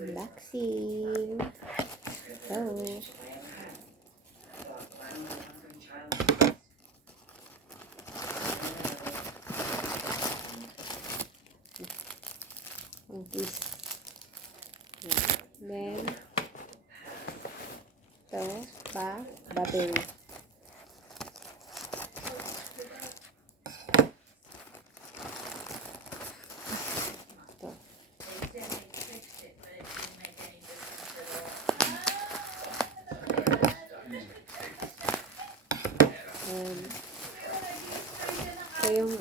Unboxing. So, ang piece. Then, ito, battery. Ito. Ito yung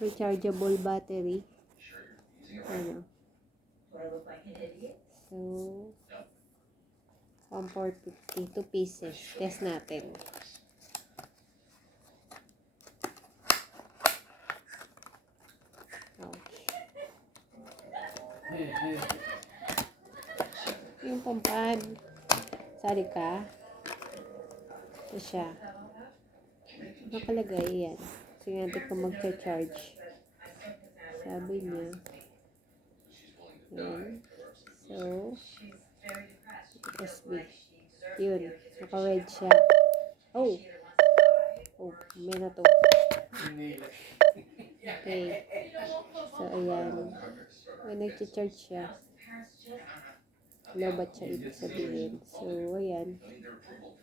rechargeable battery. So, 450, 2 pieces. Test natin. Yung pampan. Sali ka. Ito siya. Nakalagay yan. Sige natin kung mag-charge. Sabi niya. Yan. So, USB. Yun. Naka-red siya. Oh, may na to. Okay. So, ayan. May nag-charge siya. Lobat siya ibig sabihin. So, ayan.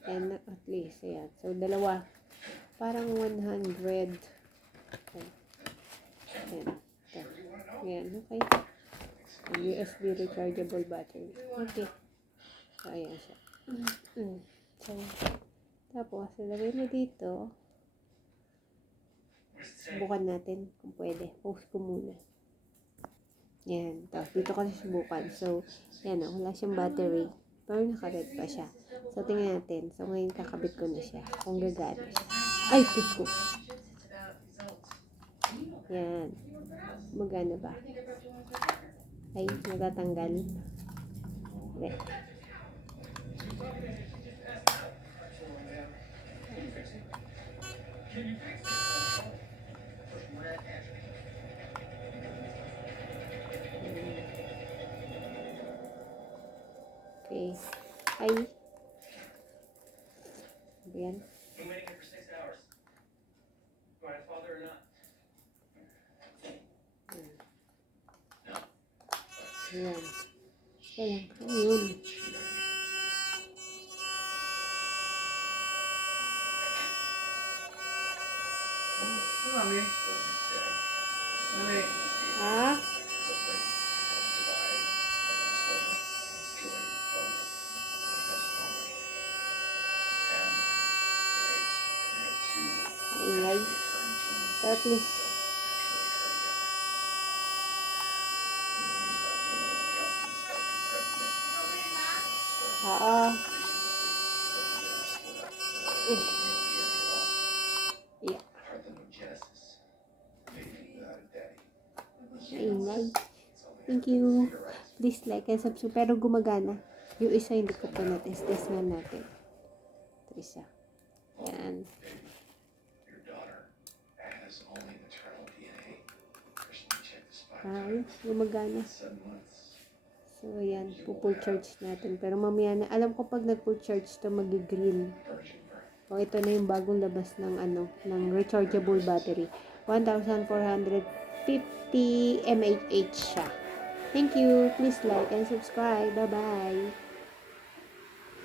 And at least, ayan. So, dalawa. Parang 100. Okay. Ayan. Ito. Ayan. Okay. USB rechargeable battery. Okay. So, ayan siya. So, tapos, ilagay mo dito. Subukan natin kung pwede. Post ko muna. Yan. Tapos, dito ko subukan. So, yan o. Wala siyang battery. Pero naka-red pa siya. So, tingnan natin. So, ngayon kakabit ko na siya. Kung gagana siya. Ay, pusko. Yan. Magana ba? Ay, natatanggal. Okay. Okay. Ay. Ayan. Ayan. Ayan. Ayun. Ah? Ingay. So at least yeah. Ingay. Thank you. Please like and subscribe. Pero gumagana. Yung isa hindi ko pa na-test. Test nga natin. Ito isa. Yan. Ay, gumagana. So, ayan. Pull charge natin. Pero mamaya na. Alam ko pag nag-pull charge to mag-green. O, ito na yung bagong labas ng ng rechargeable battery. 1,450 mAh siya. Thank you. Please like and subscribe. Bye-bye.